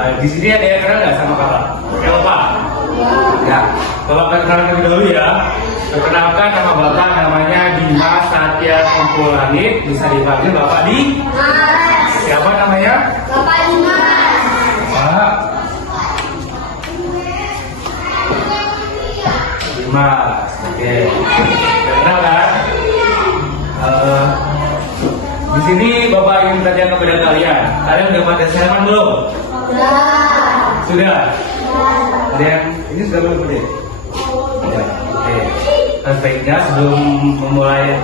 Di sini ada yang kenal nggak sama Bapak? Oke, Bapak? Ya. Bapak perkenalkan dulu ya. Perkenalkan nama Bapak namanya Dimas Satya Kumpulangit. Bisa dipanggil Bapak Dimas. Siapa namanya? Bapak Dimas. Pak Dimas. Oke. Kenal kan? Di sini Bapak ingin bertanya kepada kalian. Kalian udah pada sarapan belum? Sudah. Dan ini sudah belum deh? Ya, oke. Baiknya sebelum memulai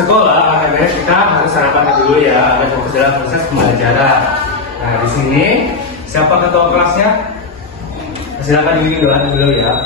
sekolah, kita harus sarapan dulu ya, agar fokus dalam proses pembelajaran. Nah, di sini siapa ketua kelasnya? Silakan dulu ya.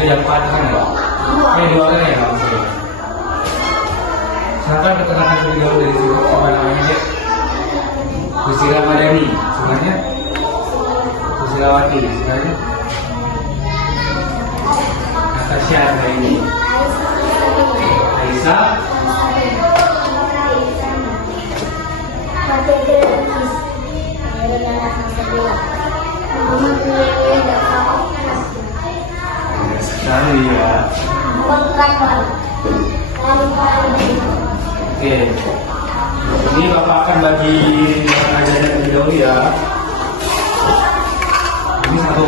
Yang panjang ya? Ini dua orang ya maksudnya. Silakan perkenalkan terlebih dahulu dari sini. Siapa namanya Dek? Susila Madani. Sebenarnya Susilawati. Sebenarnya Natasha ini. Aisyah. Sekali ya. Oke. Ini Bapak akan bagi ajaran terlebih dahulu ya. Ini satu.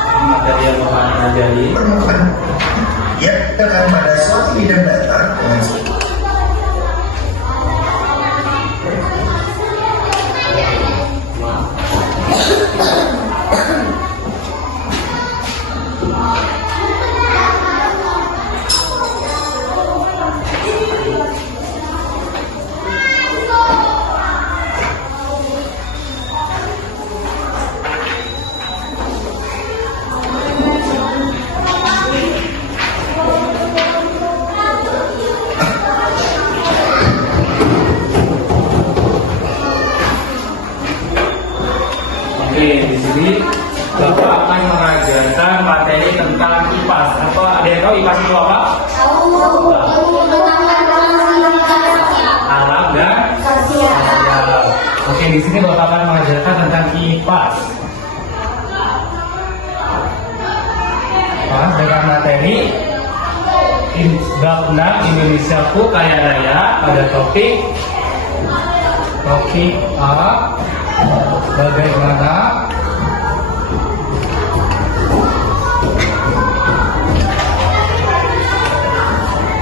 Ini materi yang Bapak akan ajari. Ya, tekan pada suatu bidang datar dengan Oke, di sini Bapak akan mengajarkan materi tentang IPAS. Apa ada yang tahu IPAS itu apa? Alam dan sosial. Oke, di sini Bapak akan mengajarkan tentang IPAS. Dengan materi bab 6 Indonesiaku Kaya Raya pada topik A. Bagaimana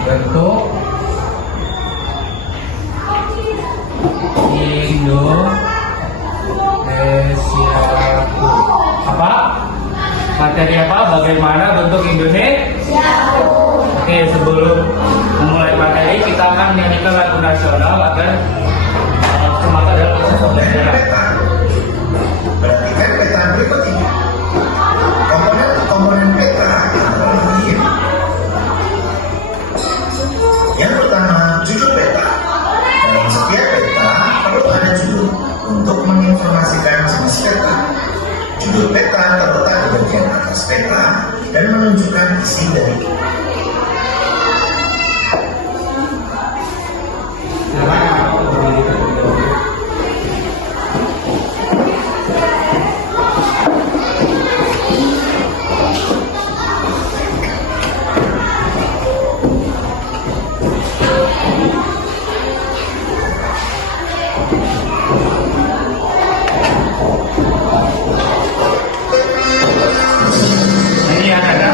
bentuk Indonesiaku? Apa? Materi apa? Bagaimana bentuk Indonesia? Oke, sebelum memulai materi kita akan menyanyikan lagu nasional agar semangat dalam proses pembelajaran. berarti kan peta berikut ini. Komponen peta antara lain Yang pertama, judul peta. Dalam setiap peta perlu ada judul untuk menginformasikan jenis peta. Judul peta terletak di bagian atas peta dan menunjukkan isi dari ini ada.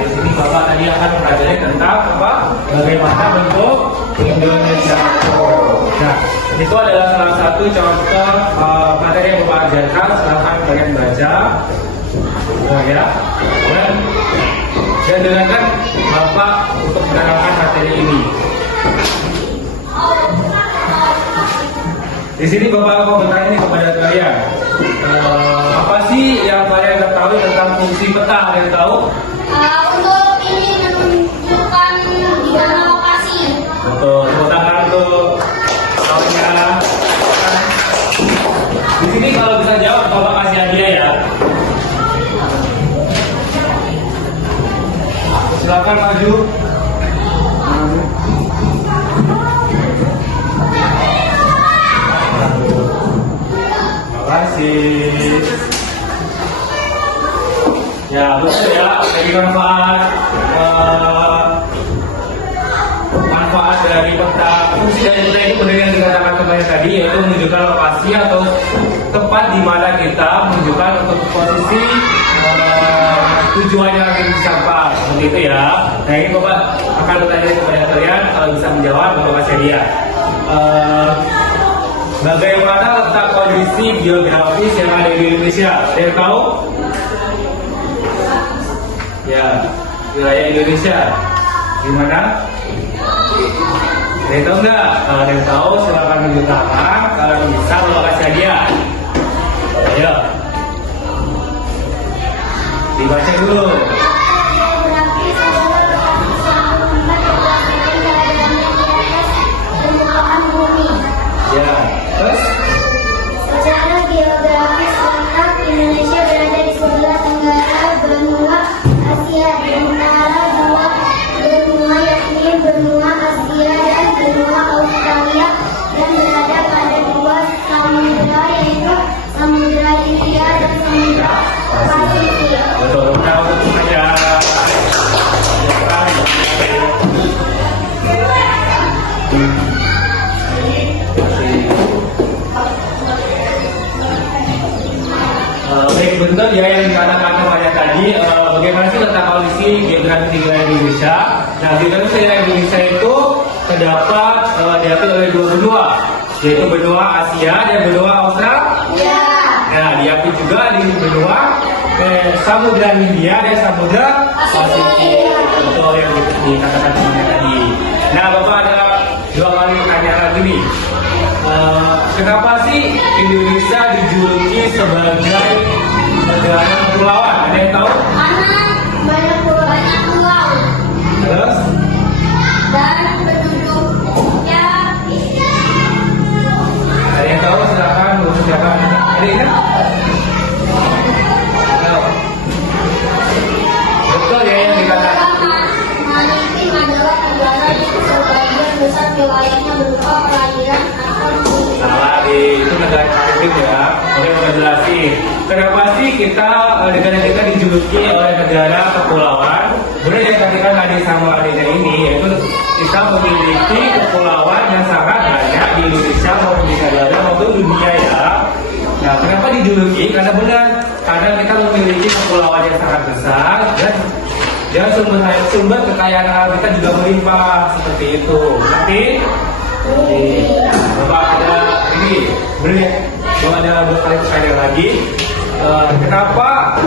Di sini Bapak tadi akan mempelajari tentang apa? Bagaimana bentuk Indonesia. Nah, itu adalah salah satu contoh materi yang Bapak ajarkan. Silahkan kalian baca, ya. Dan dengarkan Bapak untuk menerangkan materi ini. Di sini Bapak mau bertanya nih kepada kalian, apa sih yang kalian ketahui tentang fungsi peta? Ada yang tahu? Untuk ini menunjukkan di mana lokasi. Betul, tepuk tangan untuk kawannya. Di sini kalau bisa jawab, Bapak kasih hadiah ya. Silakan maju. Terima kasih. Ya, betul ya. Jadi manfaat dari peta, fungsi dari peta itu benar yang dikatakan kemarin tadi, yaitu menunjukkan lokasi atau tempat di mana kita menunjukkan untuk posisi tujuan yang akan dicapai, seperti itu ya. Nah, ini Bapak akan bertanya kepada kalian, kalau bisa menjawab Bapak kasih hadiah. Bagaimana letak kondisi geografis yang ada di Indonesia? Ada yang tahu? Ya, wilayah Indonesia di mana? Ada yang tahu nggak? Kalau ada yang tahu, silakan tunjuk tangan. Kalau bisa, Bapak kasih hadiah. Ayo, dibaca dulu. Ya, terus? Secara geografis letak Indonesia berada di sebelah tenggara benua Asia, di antara dua benua yakni benua Asia dan benua Australia, dan berada pada dua samudra yaitu Samudra Hindia dan Samudra Pasifik. Betul, kita untuk semuanya. Betul ya yang dikatakan temannya tadi, bagaimana sih letak kondisi geografi di wilayah Indonesia? Nah, geografi di wilayah Indonesia itu terdapat diatur oleh dua benua, yaitu benua Asia dan benua Australia. Nah, diapit juga di benua Samudra Hindia dan Samudra Pasifik. Betul yang dikatakan temannya tadi. Nah, Bapak ada dua kali pertanyaan lagi nih. Kenapa sih Indonesia dijuluki sebagai negara kepulauan? Ada yang tahu? Karena banyak pulau. Terus? Dan penduduknya Ada yang tahu? Silakan, silakan. Ada yang ingat? Ayo. Betul ya yang dikatakan. maritim adalah negara di sebagian besar wilayahnya berupa perairan atau Salah, itu negara maritim ya. Oke, mau jelasin. Kenapa sih negara kita dijuluki oleh negara kepulauan? Benar yang dikatakan tadi sama adanya ini, yaitu kita memiliki kepulauan yang sangat banyak di Indonesia maupun di negara maupun dunia ya. Nah, kenapa dijuluki? Karena benar, karena kita memiliki kepulauan yang sangat besar dan sumber kekayaan alam kita juga melimpah seperti itu. Tapi Bapak ada ini, benar ya? Bapak ada dua kali pertanyaan lagi. Kenapa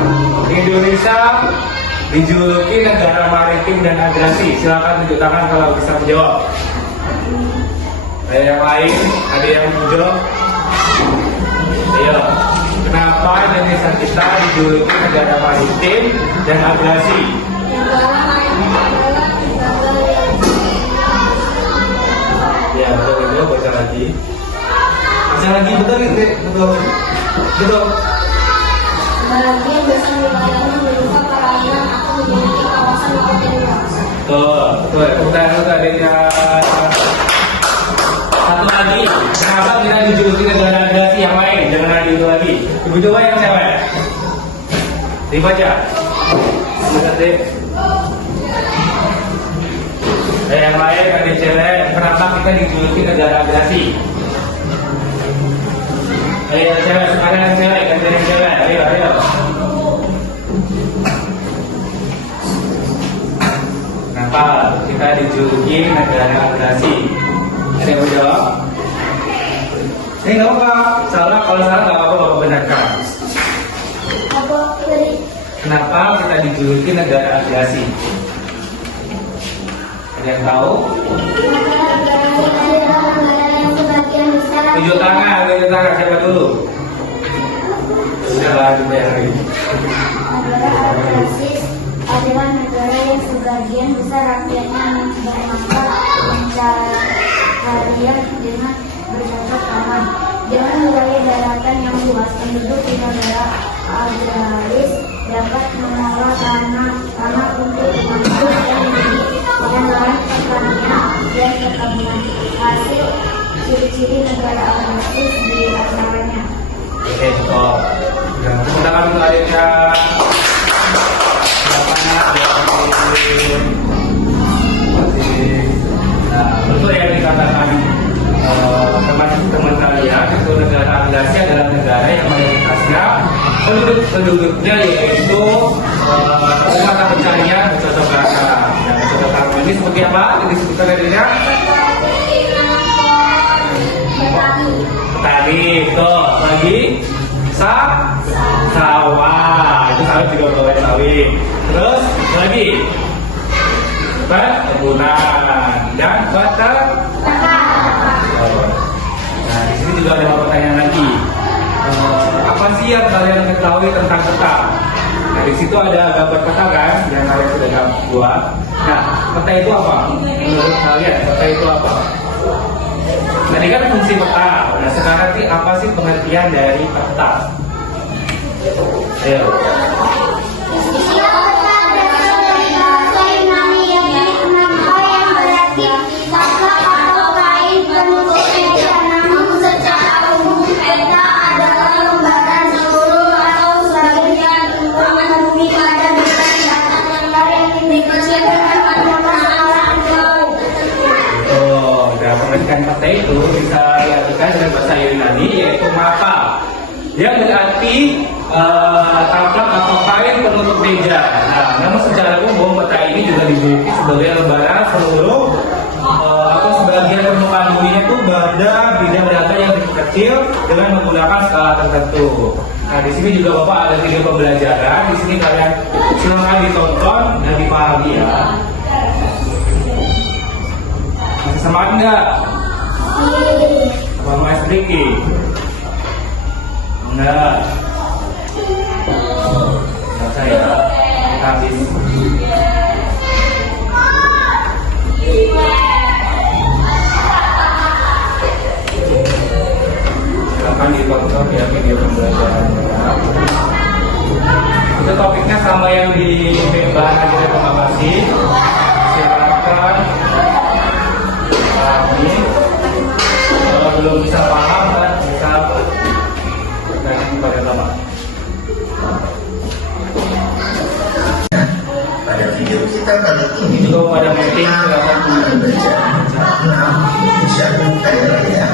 Indonesia dijuluki negara maritim dan agresi? Silakan tunjuk tangan kalau bisa menjawab. Ada yang lain? Ada yang menjawab? Ayo. Kenapa Indonesia kita dijuluki negara maritim dan agresi? negara maritim adalah negara Ya betul itu, baca lagi. Baca lagi, betul itu, betul. sebagian besar wilayahnya berupa perairan atau memiliki kawasan laut yang luas. Betul. Betul, adanya satu lagi. Kenapa kita dijuluki negara agresi yang lain? Jangan ada itu lagi. Ibu coba yang cewek. Dibaca. Lihat deh. Yang lain ada cewek. Kenapa kita dijuluki negara agresi? Ayo yang cewek, sekarang yang cewek, gantian yang cewek. Ayo. Kenapa kita dijuluki negara agresi? Ada yang mau jawab? Nggak apa-apa. Salah, kalau salah nggak apa-apa, Bapak benarkan. Apa dari Kenapa kita dijuluki negara agresi? Ada yang tahu? negara yang sebagian besar Tunjuk tangan, siapa dulu? Sudah juga yang lain. negara agresi adalah negara yang sebagian besar rakyatnya bermanfaat pencarian dengan bercocok tanam. Dengan wilayah daratan yang luas, penduduk di negara agraris dapat mengolah tanah untuk membangun dan lahan pertanian dan perkebunan. Hasil ciri-ciri negara agraris di antaranya. Oke, stop. Kita akan adanya betul yang dikatakan teman kalian, itu negara agresi adalah negara yang mayoritasnya penduduknya yaitu mata pencarian bercocok tanam. Nah, bercocok tanam ini seperti apa? Yang disebutkan tadinya? Petani, tuh lagi sawah, itu sawit juga boleh sawit. Terus lagi perkebunan dan Nah, di sini juga ada pertanyaan lagi. Apa sih yang kalian ketahui tentang peta? Nah, di situ ada gambar peta kan, yang kalian sudah buat. Nah, peta itu apa? Menurut kalian, peta itu apa? Tadi kan fungsi peta. Nah, sekarang sih apa sih pengertian dari peta? Ayo. Pengertian peta itu bisa diartikan dengan bahasa Yunani yaitu mapa, yang berarti taplak atau kain penutup meja. Nah, namun secara umum peta ini juga dimiliki sebagai lembaran seluruh atau sebagian permukaan bumi itu pada bidang data yang kecil dengan menggunakan skala tertentu. Nah, di sini juga Bapak ada video pembelajaran. Di sini kalian silakan ditonton dan dipahami ya. Masih semangat enggak? Apa mau sedikit? Enggak. Enggak saya. Habis. Silakan ditonton ya video pembelajarannya. Itu topiknya sama yang di bahan ajar pengawasi. Silakan pahami. Kalau belum bisa paham kan bisa nanti pada lama. Pada video kita kali ini Juga pada meeting silakan belajar 6 Indonesia daerah ya.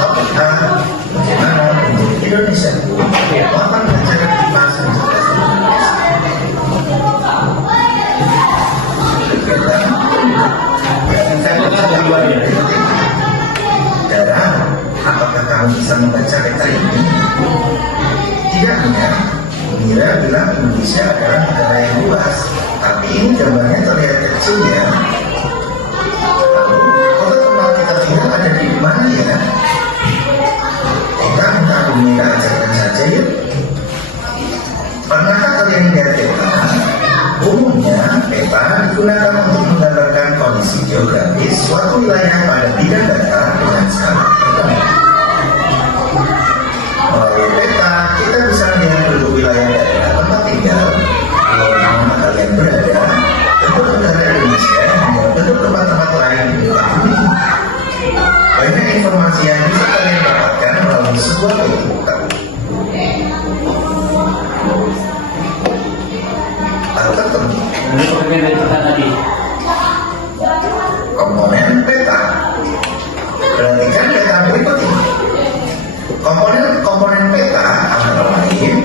Topik A, bagaimana untuk Indonesia lapan belajar di masa Darah, apakah kamu bisa membaca peta ini? Tidaknya, Mira bilang Indonesia adalah negara yang luas, tapi ini gambarnya terlihat kecil ya. Lalu, kota tempat kita tinggal ada di mana ya? Kita minta Mira ajarkan saja yuk. Pernahkah kalian lihat peta? Umumnya, peta digunakan untuk menggambarkan kondisi geografis suatu wilayah pada bidang data dengan skala tertentu. Melalui peta, kita bisa melihat penduduk wilayah daerah tempat tinggal, pulau di mana kalian berada, bentuk negara Indonesia, dan bentuk tempat-tempat lain di muka bumi. Banyak informasi yang bisa kalian dapatkan melalui sebuah peta. Tertentu. Ini seperti dari kita tadi. Komponen peta. Perhatikan peta berikut ini. Komponen peta antara lain.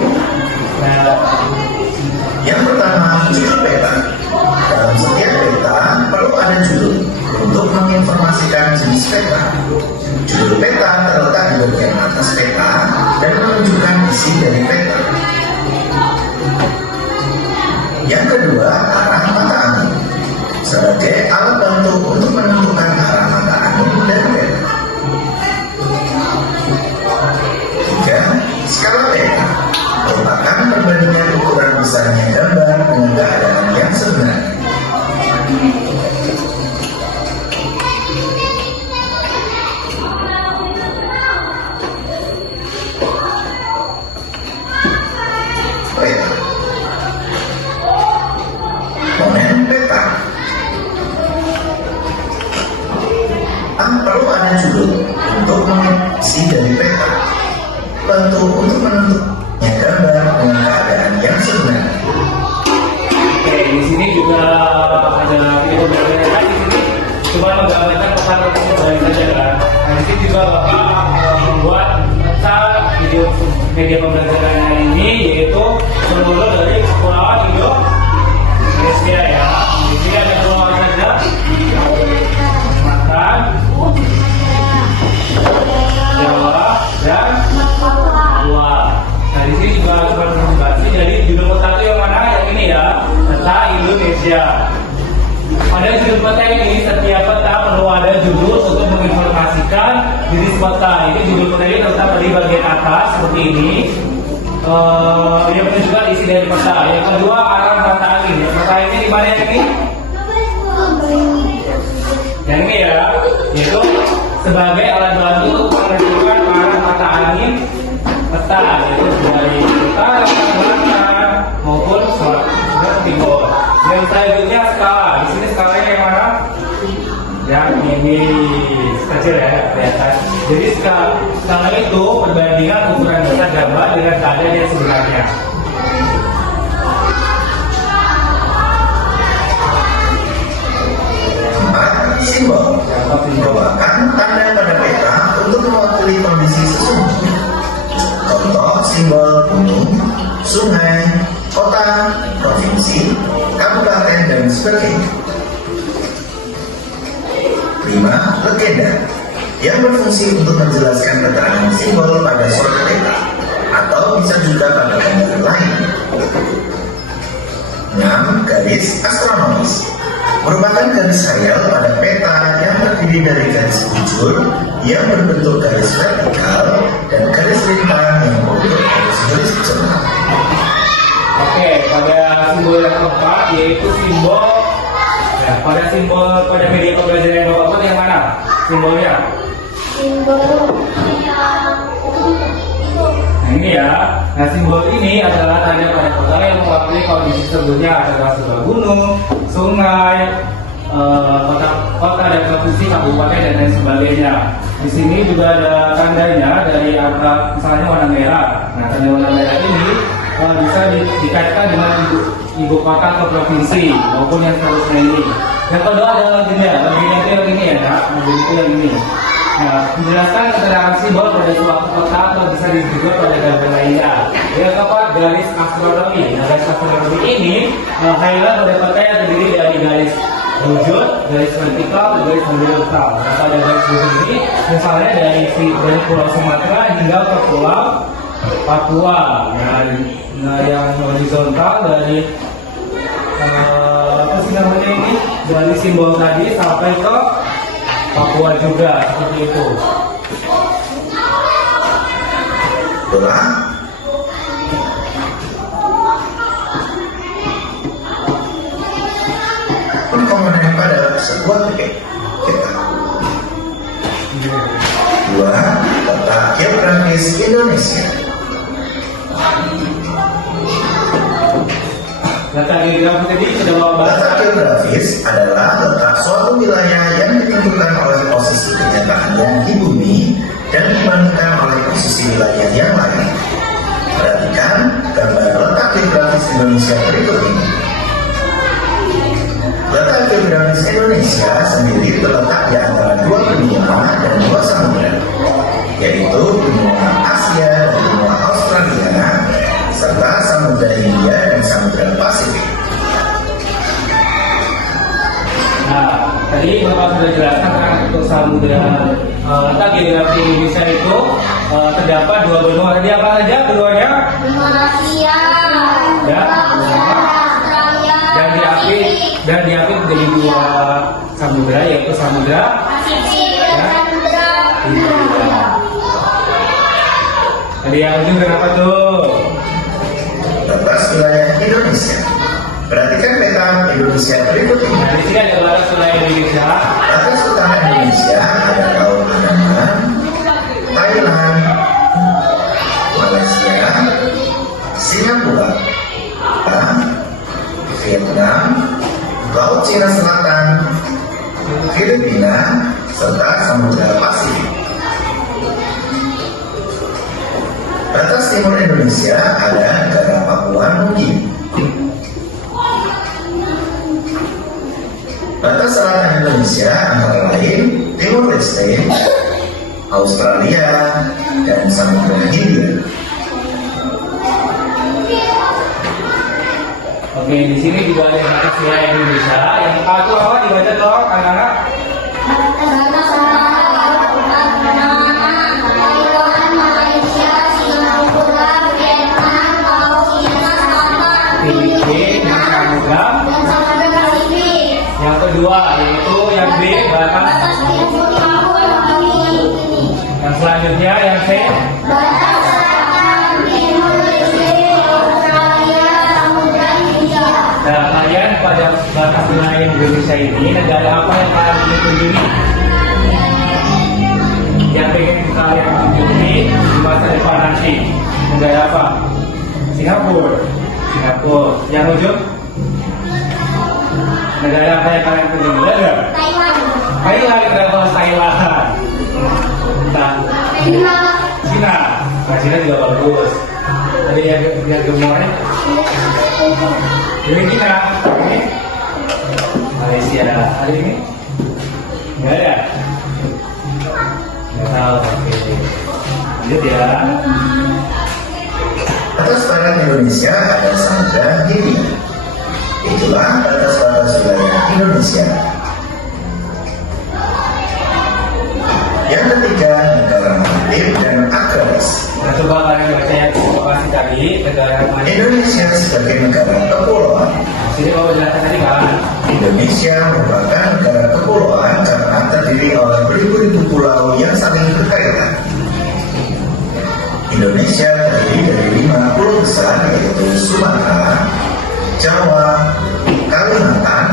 Yang pertama, judul peta. Dalam setiap peta perlu ada judul untuk menginformasikan jenis peta. Judul peta terletak di bagian atas peta dan menunjukkan isi dari peta. Yang kedua, arah mata angin sebagai alat bantu untuk menentukan arah mata angin dan peta. Tiga, skala peta merupakan perbandingan ukuran besarnya gambar dengan keadaan yang sebenarnya. Peta. Komponen peta. Perlu ada judul untuk mengisi dari peta. Bantu untuk menentukan gambar dengan keadaan yang sebenarnya. Oke, di sini juga ada video pembelajaran di sini. Cuma menggambarkan pesan untuk saja kan. Nah, di sini juga Bapak membuat peta video media pembelajaran hari ini, yaitu seluruh dari Kepulauan Indonesia ya. Di sini ada Kepulauan Raja, Sumatera, Jawa, dan Papua. Nah, di sini juga ada presentasi. Jadi judul peta itu yang mana? Yang ini ya, peta Indonesia. Pada judul peta ini, setiap peta perlu ada judul untuk menginformasikan jenis peta. Ini judul peta ini terletak di bagian atas seperti ini. Yang menunjukkan isi dari peta. Yang kedua, arah mata angin. Peta ini di mana yang ini? Yang ini ya, yaitu sebagai alat bantu untuk menentukan arah mata angin peta, yaitu dari utara ke selatan maupun selatan ke timur. Yang selanjutnya skala. Di sini skalanya yang mana? Yang ini kecil ya, kelihatan. Jadi skala itu perbandingan ukuran besar gambar dengan keadaan yang sebenarnya. Simbol merupakan tanda pada peta untuk mewakili kondisi sesungguhnya. Contoh simbol gunung, sungai, kota, provinsi, kabupaten, dan sebagainya. 5. Legenda yang berfungsi untuk menjelaskan keterangan simbol pada suatu peta atau bisa juga pada gambar lain. 6. Garis astronomis merupakan garis khayal pada peta yang terdiri dari garis bujur yang berbentuk garis vertikal dan garis lintang yang berbentuk garis horizontal. Oke, pada simbol yang keempat yaitu simbol pada media pembelajaran yang Bapak buat yang mana? Simbolnya? Simbol Nah ini ya. Nah simbol ini adalah tanda pada kota yang mewakili kondisi sebelumnya adalah sebuah gunung, sungai, kota dan provinsi, kabupaten dan lain sebagainya. Di sini juga ada tandanya dari angka misalnya warna merah. Nah tanda warna merah ini bisa dikaitkan dengan ibu kota atau provinsi maupun yang seterusnya ini. Yang kedua adalah legenda itu yang ini ya, legenda itu yang ini. Nah, menjelaskan keterangan simbol pada suatu kota atau bisa juga pada gambar lainnya. Yang keempat, garis astronomi. Nah, garis astronomi ini khayalan pada kota yang terdiri dari garis bujur, garis vertikal, dan garis horizontal. Nah, pada garis bujur ini misalnya dari Pulau Sumatera hingga ke Pulau Papua. Nah, yang horizontal dari apa sih namanya ini? Dari simbol tadi sampai ke Papua juga, seperti itu. Bola pengkompakan pada sebuah peta. 2. Letak geografis Indonesia. Letak geografis tadi sudah bahas. Letak geografis adalah letak suatu wilayah yang ditentukan oleh posisi kenyataannya di bumi dan dibandingkan oleh posisi wilayah yang lain. Perhatikan gambar letak geografis Indonesia berikut ini. Letak geografis Indonesia sendiri terletak di antara dua benua dan dua samudra, yaitu benua Asia dan benua Australia, serta Samudra Hindia dan Samudra Pasifik. Nah, tadi Bapak sudah jelaskan kan untuk samudra letak geografi Indonesia itu terdapat dua benua. Tadi apa saja benuanya? Benua Asia, Ya, dan diapit menjadi dua samudra, yaitu Samudra Pasifik dan Samudra Hindia. Tadi yang ujung kenapa tuh? Batas wilayah Indonesia. Perhatikan peta Indonesia berikut ini. Nah, di sini ada batas wilayah Indonesia. Batas utara Indonesia ada Laut Andaman, Thailand, Malaysia, Singapura, Vietnam, Laut Cina Selatan, Filipina, serta Samudra Pasifik. Batas timur Indonesia ada negara Papua Nugini. Batas selatan Indonesia antara lain Timur Leste, Australia, dan Samudra Hindia. Oke, di sini juga ada batas wilayah Indonesia. Yang satu apa dibaca dong, anak-anak? Filipina, Samudra. Yang kedua yaitu yang B, batas. Yang selanjutnya yang C. Nah, kalian pada batas wilayah Indonesia ini negara apa yang kalian ingin kunjungi? Yang pengen kalian kunjungi di masa depan nanti, negara apa? Singapura. Yang ujung? Negara apa yang kalian kunjungi? Ada? Thailand, kenapa Thailand? Nah, Cina. Nah, Cina juga bagus. Tadi yang gemornya? Ini Cina, ini Malaysia, ada ini? Nggak ada? Nggak tahu, oke. Lanjut ya. Atas barat Indonesia ada Samudra Hindia. Itulah batas-batas wilayah Indonesia. Yang ketiga, negara maritim dan agraris. Nah, coba kalian baca yang informasi tadi, negara maritim. Indonesia sebagai negara kepulauan. Jadi kalau jelaskan tadi kan, Indonesia merupakan negara kepulauan karena terdiri oleh beribu-ribu pulau yang saling berkaitan. Indonesia terdiri dari 5 pulau besar, yaitu Sumatera, Jawa, Kalimantan,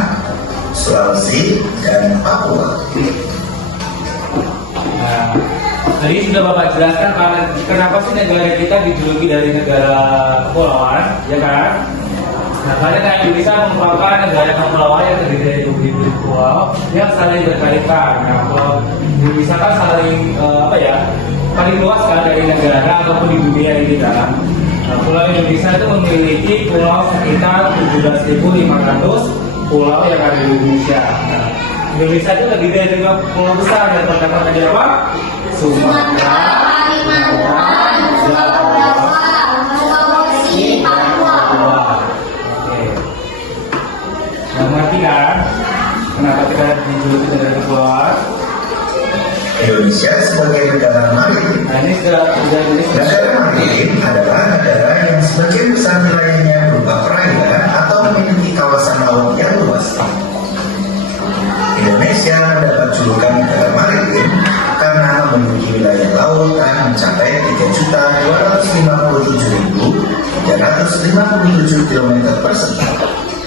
Sulawesi, dan Papua. nah, tadi sudah Bapak jelaskan kenapa sih negara kita dijuluki dari negara kepulauan, ya kan? Nah, karena Indonesia merupakan negara kepulauan yang terdiri dari beribu pulau yang saling berkaitan. Nah, kalau Indonesia kan saling paling luas kan dari negara ataupun di dunia ini kan. Nah, pulau Indonesia itu memiliki pulau sekitar 17.500 pulau yang ada di Indonesia. Nah, Indonesia itu terdiri dari 5 pulau besar dan terdapat di apa? Sumatera, Kalimantan, Jawa, Sulawesi, Papua. Oke. Nah, ngerti kan? Kenapa kita dijuluki negara kepulauan? Indonesia sebagai negara maritim. Nah, ini sudah Negara maritim adalah negara yang sebagian besar wilayahnya berupa perairan atau memiliki kawasan laut yang luas. Indonesia mendapat julukan negara maritim karena memiliki wilayah lautan mencapai 3.257.357 km persegi.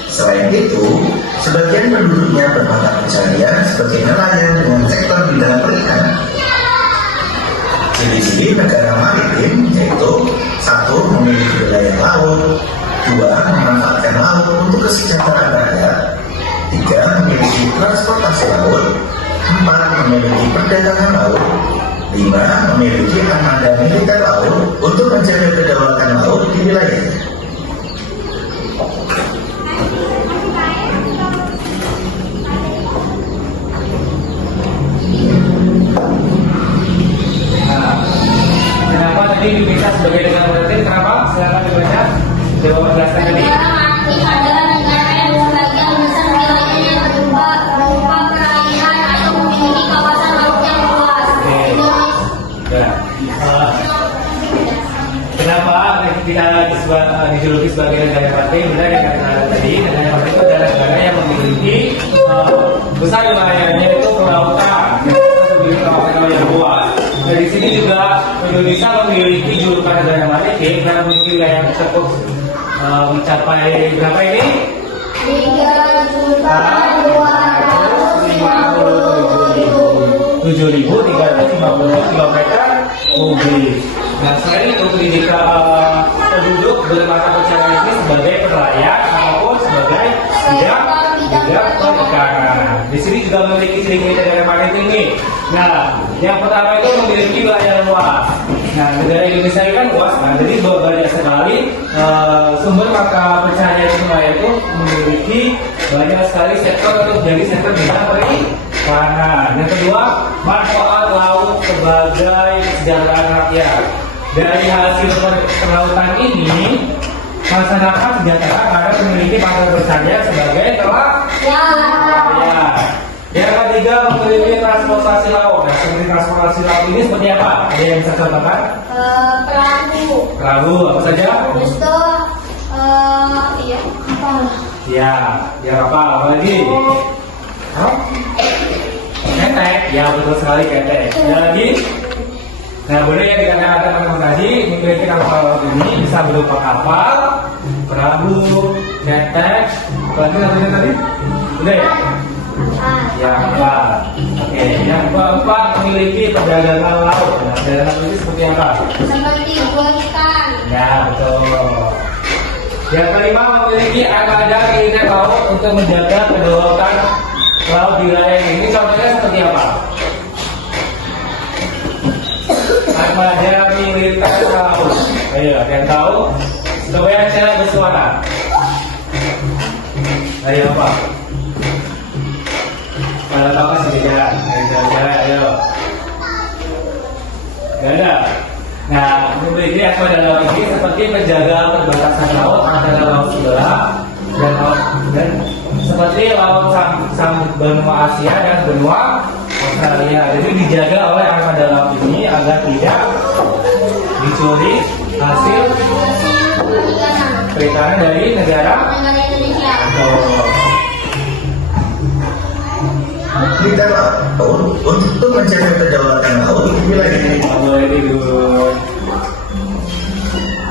Selain itu, sebagian penduduknya bermata pencarian sebagai nelayan dengan sektor bidang perikanan. Ciri-ciri negara maritim yaitu 1. Memiliki wilayah laut, 2. Memanfaatkan laut untuk kesejahteraan rakyat, 3. Memiliki transportasi laut, 4. Memiliki perdagangan laut, 5. Memiliki armada militer laut untuk menjaga kedaulatan laut di wilayahnya. Kenapa tadi Indonesia sebagai negara maritim? Kenapa? Silakan dibaca. Coba menjelaskan tadi. Negara maritim adalah negara yang sebagian besar wilayahnya berupa perairan atau memiliki kawasan laut yang luas. Ya. Kenapa kita dijuluki sebagai negara maritim? Benar yang kata tadi, negara maritim itu adalah negara yang memiliki besar wilayahnya itu kelautan, memiliki kawasan yang luas. Dari sini juga Indonesia memiliki julukan negara maritim karena memiliki wilayah tersebut mencapai berapa ini? 3.257.350 km kubik. Nah, selain itu pendidikan penduduk bermata pencarian ini sebagai nelayan ataupun sebagai bidang perikanan. Di sini juga memiliki ciri-ciri negara maritim ini. Nah, yang pertama itu memiliki wilayah luas. Nah, negara Indonesia ini kan luas, nah, jadi banyak sekali sumber mata pencarian nelayan itu memiliki banyak sekali sektor untuk jadi sektor bidang perikanan. Yang kedua, manfaat laut sebagai kesejahteraan rakyat. Dari hasil perlautan ini, masyarakat sejahtera karena memiliki mata pencarian sebagai nelayan. Yang ketiga, memiliki transportasi laut. Nah, seperti transportasi laut ini seperti apa? Ada yang bisa contohkan? Perahu apa saja? Ya kapal. Apa lagi? Ketek. Ya betul sekali ketek. Ada lagi? Nah, boleh yang dikatakan teman-teman tadi memiliki kapal laut ini bisa berupa kapal, perahu, ketek. Apa lagi namanya tadi? Udah ya? Yang keempat, oke. Yang keempat memiliki perdagangan laut. Nah, perdagangan ini seperti apa? Seperti jual ikan. Ya betul. Yang kelima memiliki armada militer laut untuk menjaga kedaulatan laut di wilayah ini. Contohnya seperti apa? Armada militer laut. Ayo, ada yang tahu? Supaya saya bersuara. Ayo apa? Kalau apa sih jalan? Ayo jalan, ayo. Gak ada. Nah, ini armada laut ini seperti penjaga perbatasan laut antara laut sebelah dan seperti laut benua Asia dan benua Australia. Jadi dijaga oleh armada laut ini agar tidak dicuri hasil perikanan dari negara Indonesia. Di dalam laut untuk mencapai kedaulatan laut di wilayah ini.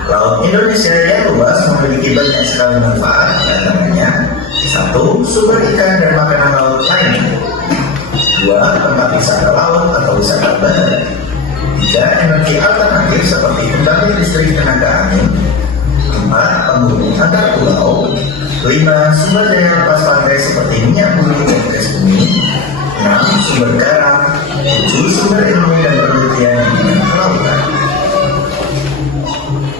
Laut Indonesia yang luas memiliki banyak sekali manfaat, antaranya 1. Sumber ikan dan makanan laut lain. 2. Tempat wisata laut atau wisata bandara. 3. Energi alternatif seperti pembangkit listrik tenaga angin. 4. Penghubung antar pulau. 5. Sumber daya lepas pantai seperti minyak bumi dan gas bumi. 6. Sumber garam. 7. Sumber ilmu dan penelitian di bidang kelautan.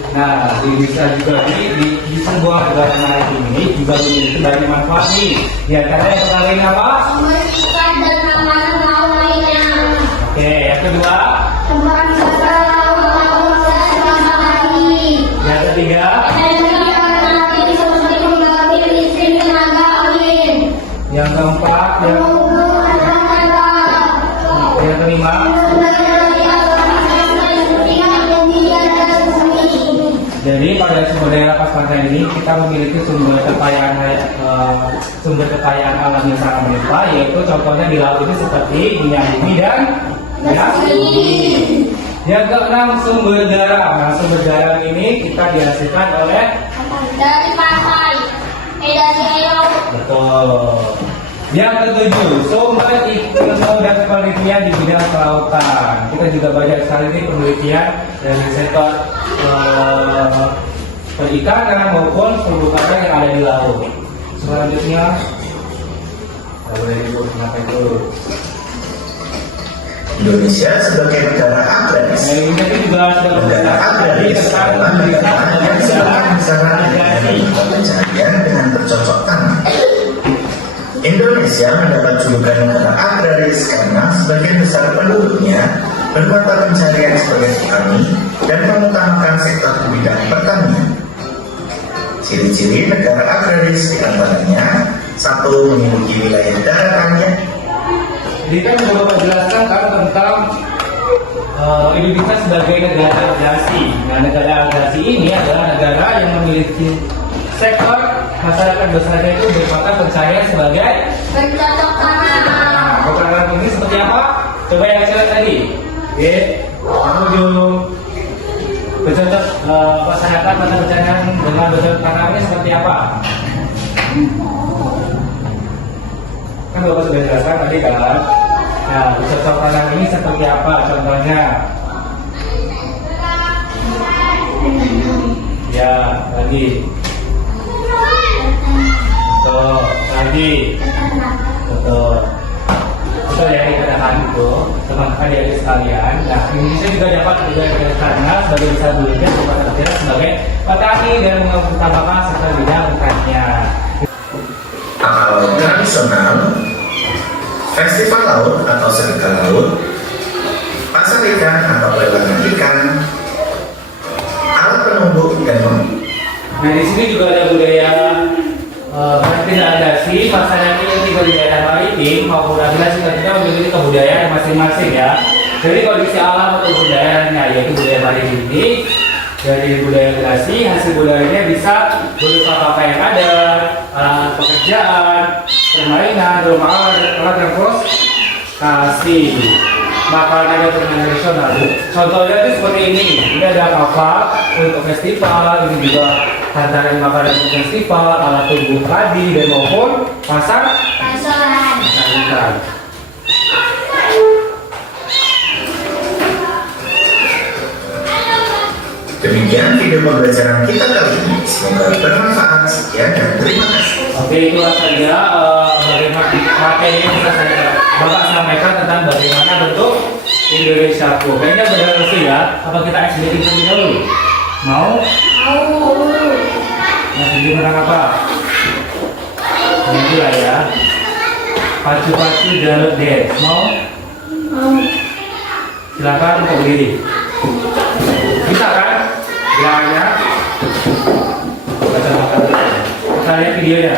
Nah, bisa juga di sebuah negara maritim ini juga memiliki banyak manfaat nih. Di antara yang pertama ini apa? Sumber ikan dan makanan laut lainnya. Oke, yang kedua. Tempat wisata laut atau wisata bahari. Yang ketiga. Energi alternatif seperti pembangkit listrik tenaga angin. Yang keempat. Penghubung antar pulau. Yang kelima. Jadi pada sumber daya lepas pantai ini kita memiliki sumber kekayaan alam yang sangat melimpah, yaitu contohnya di laut ini seperti minyak bumi dan gas bumi. Yang keenam, sumber garam. Nah, sumber garam ini kita dihasilkan oleh Dari pantai, dari air laut. betul. Yang ketujuh, sumber ilmu dan penelitian di bidang kelautan. Kita juga banyak sekali nih penelitian dari sektor perikanan maupun terumbu karang yang ada di laut. Selanjutnya, kita boleh ibu kenapa itu? Indonesia sebagai negara agraris. Nah, ini juga sudah Negara agraris adalah negara yang sebagian besar dari pencarian dengan bercocok tanam. Indonesia mendapat julukan negara agraris karena sebagian besar penduduknya bermata pencarian sebagai petani dan mengutamakan sektor di bidang pertanian. Ciri-ciri negara agraris diantaranya 1. Memiliki wilayah daratannya. Jadi kan Bapak jelaskan kan tentang Indonesia sebagai negara agresi. Nah, negara agresi ini adalah negara yang memiliki sektor masyarakat besarnya itu bermata pencarian sebagai Bercocok tanam. Program ini seperti apa? Coba yang saya tadi. Oke, menuju bercocok masyarakat mata pencarian dengan bercocok tanamnya seperti apa? Kan Bapak sudah jelaskan tadi kan. Nah, bercocok tanam ini seperti apa? Contohnya? Ya, lagi. Betul, lagi. Betul. Betul ya, dikatakan itu teman-teman adik sekalian. Nah, Indonesia juga dapat karena sebagai besar dulunya sebagai petani dan mengutamakan sektor bidang pertanian. Tradisional, festival laut atau sedekah laut, pasar ikan atau pelelangan ikan, alat penumbuk dan Nah, di sini juga ada budaya kriminalisasi masyarakat yang tinggal di daerah maritim maupun agresi kita memiliki kebudayaan masing-masing ya. Jadi kondisi alam atau budayanya yaitu budaya maritim ini dari budaya agresi hasil budayanya bisa berupa pakaian adat, alat pekerjaan, permainan, rumah alat dan kasih makanan dan tradisional. Contohnya itu seperti ini. Ini ada kapal untuk festival, ini juga hantaran makanan untuk festival, alat tubuh padi dan maupun pasar ikan. Demikian video pembelajaran kita kali ini. Semoga bermanfaat. Sekian dan terima kasih. Oke, itulah saja bagaimana materi yang bisa saya Bapak sampaikan tentang bagaimana bentuk Indonesia Ku. Kayaknya sudah selesai ya. Apa kita exhibiting terlebih dahulu? Mau? Nah, sendiri menang apa? Ini lah ya. Pacu-pacu jalur dance. Mau? Silakan untuk berdiri. Bisa kan? Gerakannya. Kita lihat videonya.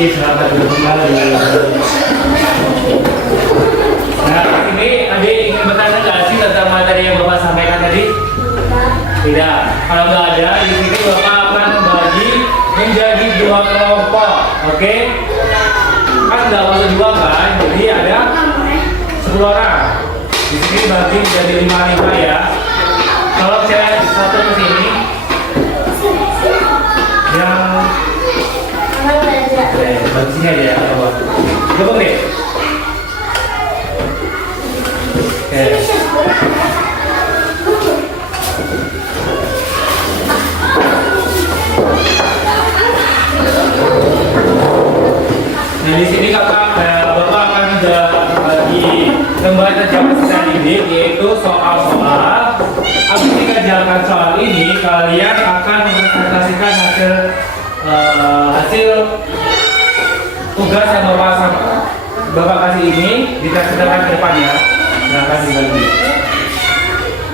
Selamat kembali. Nah, ini adik ingin bertanya nggak sih tentang materi yang Bapak sampaikan tadi? Tidak. Kalau nggak ada, di sini Bapak akan membagi menjadi 2 kelompok. Oke? Kan nggak masuk 2 kan? Jadi ada 10 orang. Di sini bagi menjadi 5 ya. Kalau saya satu ke sini, yang bagusnya aja ya, coba deh. Oke. Nah di sini Bapak akan bagi kembali terjawab secara didik, yaitu soal-soal. Habis dikerjakan soal ini, kalian akan mempresentasikan hasil tugas yang Bapak kasih ini dipresentasikan ke depan ya. Silahkan dibagi.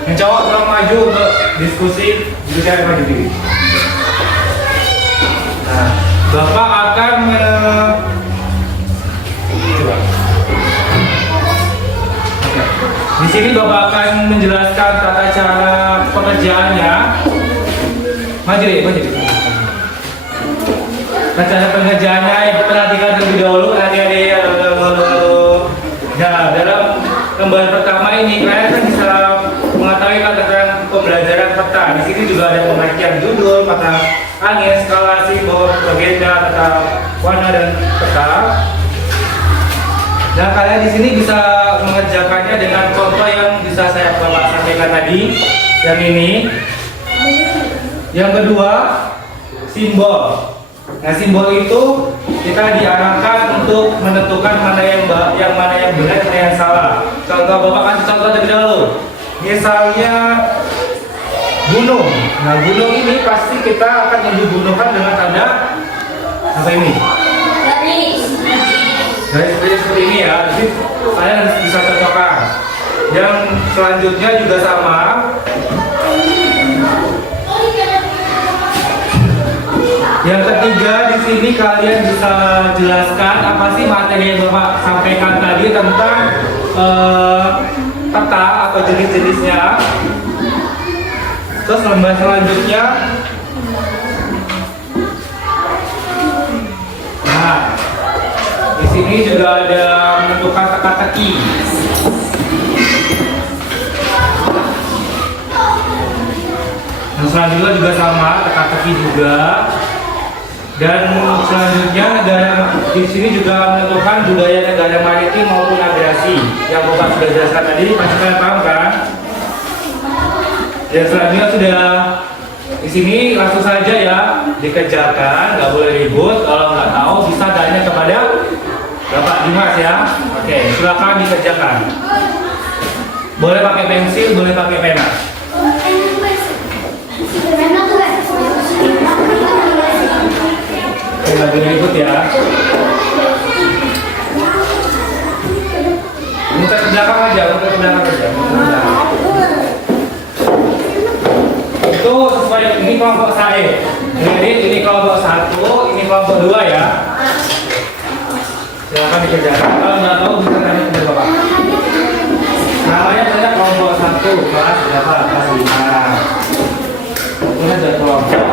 Yang cowok tolong maju untuk diskusi, bicara maju diri. Nah, Bapak akan coba. Oke. Di sini Bapak akan menjelaskan tata cara pengerjaannya. Maju deh, maju deh. Cara pengerjaannya yang perhatikan terlebih dahulu adik-adik. Nah, dalam lembaran pertama ini kalian kan bisa mengetahui tentang pembelajaran peta. Di sini juga ada pengertian judul, mata angin, skala, simbol, legenda, tata warna dan peta. Nah, kalian di sini bisa mengerjakannya dengan contoh yang bisa saya Bapak sampaikan tadi. Yang ini. Yang kedua, simbol. Nah, simbol itu kita diarahkan untuk menentukan mana yang benar, mana yang salah. Contoh Bapak kasih contoh terlebih dahulu. Misalnya gunung. Nah, gunung ini pasti kita akan menghubungkan dengan tanda apa ini? Garis seperti ini ya. Jadi kalian harus bisa cocokkan. Yang selanjutnya juga sama. Yang ketiga, di sini kalian bisa jelaskan apa sih materi yang Bapak sampaikan tadi tentang peta atau jenis-jenisnya. Terus lembar selanjutnya, nah, di sini juga ada menentukan teka-teki. Yang selanjutnya juga sama, teka-teki juga. Dan selanjutnya di sini juga menentukan budaya negara maritim maupun agresi yang Bapak sudah jelaskan tadi, pasti kalian paham kan? Dan selanjutnya sudah di sini langsung saja ya dikerjakan, nggak boleh ribut. Kalau nggak tahu bisa tanya kepada Bapak Dimas ya. Oke, silakan dikerjakan. Boleh pakai pensil, boleh pakai pena. Oke, lagi ribut ya. Muter ke belakang aja, muter ke belakang aja. Itu sesuai ini kelompok saya. Jadi ini kelompok 1, ini kelompok 2 ya. Silakan dikerjakan. Kalau nggak tahu bisa tanya ke Bapak. Namanya saya kelompok 1 kelas berapa? Kelas 5. Ini ada kelompok 1.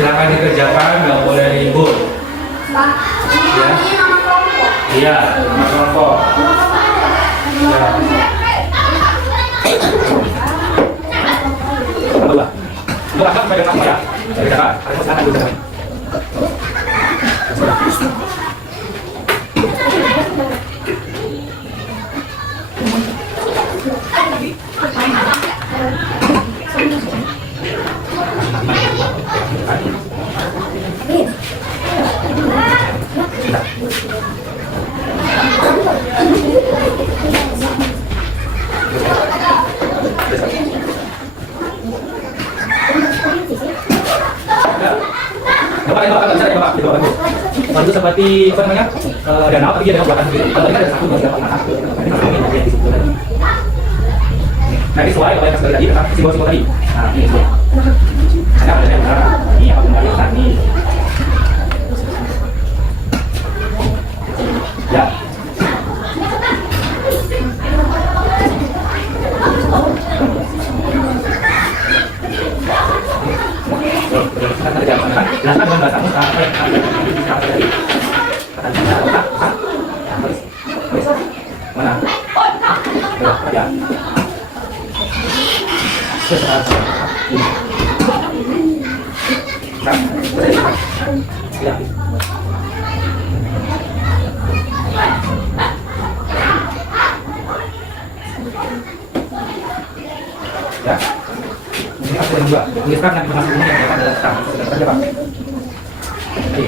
Silakan dikerjakan, nggak boleh ribut. Ya. Iya, nama kelompok. Ya. Berangkat sebagai kamu ya. Kerjakan, harus silakan dikerjakan. Bapak itu seperti apa namanya danau, tapi dia danau buatan sendiri. Kalau ini ada satu dua tiga empat. Nah ini sesuai apa yang sekali tadi tentang simbol-simbol tadi. Nah ini semua. Ada yang benar. Ini apa kembali ke tadi. Ya. Jelaskan dengan bahasa Musa apa yang bisa terjadi. Mana? Ya. Ya. Ya. Ini apa yang dua? Tuliskan yang dimaksud ini yang adalah tetap. Saja Pak. Oke.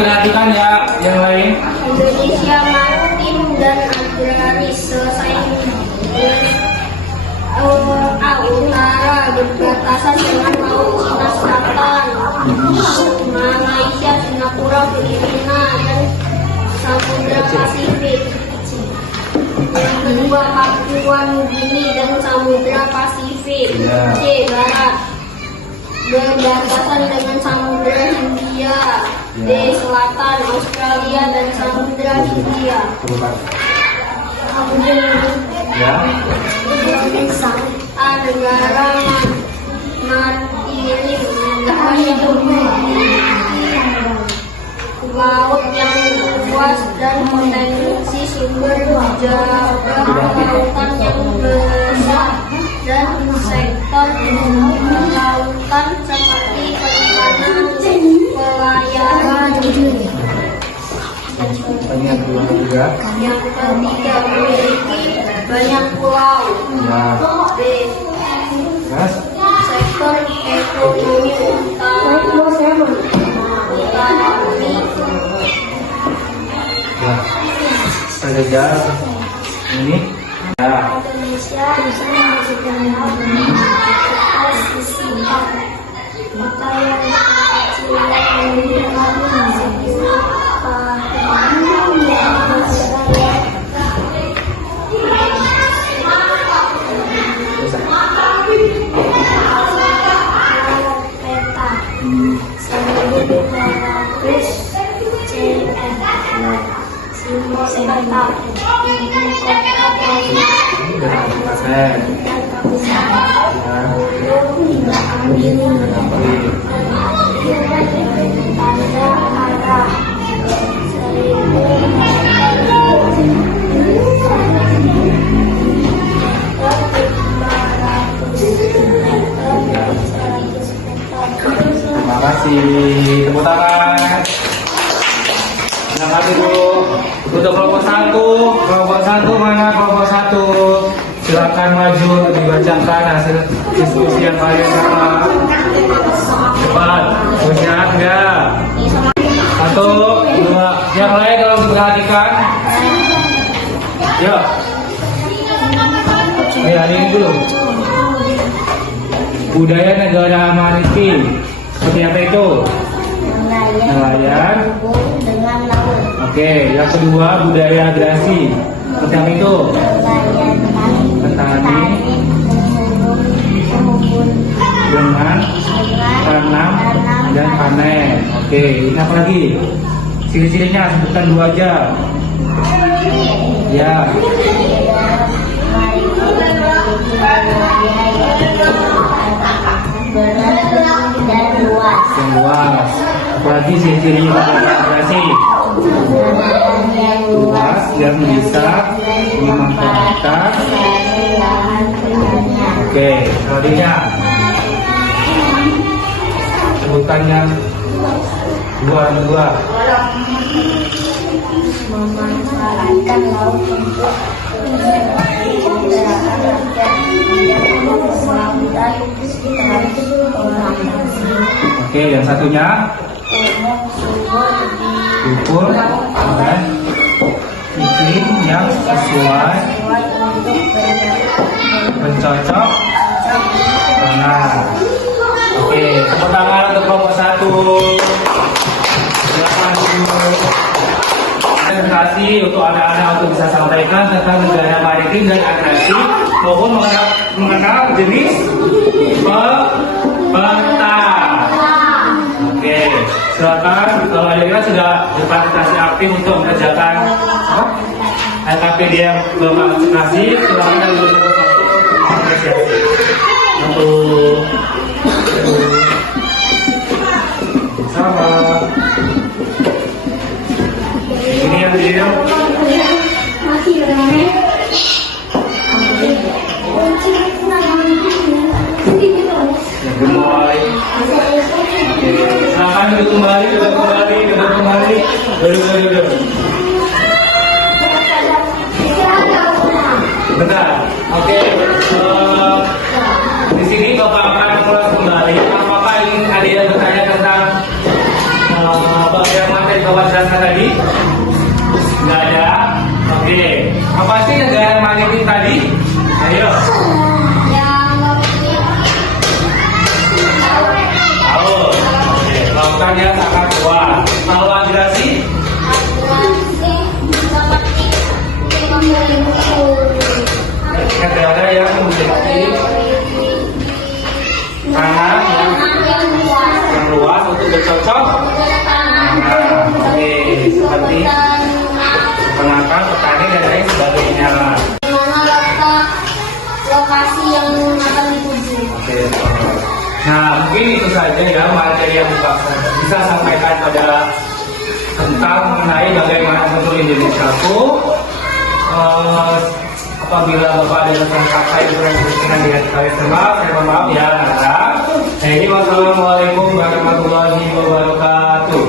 Perhatikan ya yang lain. Indonesia Maritim dan Agraris selesai utara berbatasan dengan Laut Cina Selatan, Malaysia, Singapura, Filipina, dan Samudra Pasifik. Yang kedua Papua Nugini dan Samudra Pasifik. C. Barat berbatasan dengan Samudra Hindia. D. Selatan Australia dan Samudra Hindia. A. Negara maritim laut yang luas dan potensi sumber daya lautan yang besar dan sektor kelautan seperti perikanan, pelayaran. Yang kedua, Yang ketiga, memiliki banyak pulau. ya, B. terus, Sektor ekonomi utama. ya, saja ini, ya, Indonesia bisa menghasilkan sisi mata yang kecil terima kasih, tepuk tangan. Terima kasih Bu. Untuk kelompok satu mana kelompok satu? Silakan maju untuk dibacakan hasil diskusi yang kalian dapat. Cepat, punya enggak? Satu, dua, yang lain kalau diperhatikan. Yuk. Hari ini dulu. Budaya negara maritim. Seperti apa itu? Nelayan. dengan laut. Oke, yang kedua budaya agresi. Seperti apa itu? Petani dengan tanam dan panen. Oke, ini apa lagi? Ciri-cirinya sebutkan dua aja. Ya. Dan luas. Yang luas. Apalagi ciri-cirinya budaya agresi. Yang Luas yang bisa dimanfaatkan. Oke, selanjutnya sebutkan yang dua. Memanfaatkan laut untuk Oke, yang satunya ukur dan iklim yang sesuai bercocok tanam. Oke, tepuk tangan untuk kelompok satu. Silakan dulu. Presentasi untuk anak-anak untuk bisa sampaikan tentang negara maritim dan agresi maupun mengenal jenis peta. Oke, silakan kalau ada sudah berpartisipasi aktif untuk mengerjakan LKP dia yang belum partisipasi, silakan dulu apresiasi. Sama. Ini yang video. Yang mulai. Silakan duduk kembali. Duduk. Bentar. Oke. Di sini Bapak akan mulai kembali. Apakah ingin ada yang bertanya tentang bagian materi Bapak jelaskan tadi? Nggak ada. Oke. Apa sih negara maritim tadi? Ayo. Tahu. Oke. Lautannya sangat luas. Tahu agresi? Negara yang memiliki tanah yang luas untuk bercocok. Oke, seperti penangkap, petani dan lain sebagainya. Mana letak lokasi yang akan dituju? Oke. Nah, mungkin itu saja ya materi yang bisa sampaikan pada tentang mengenai bagaimana bentuk Indonesiaku. Apabila Bapak ada kata yang kurang berkenan di hati kalian semua, saya mohon maaf ya. Nah, ini wassalamualaikum warahmatullahi wabarakatuh.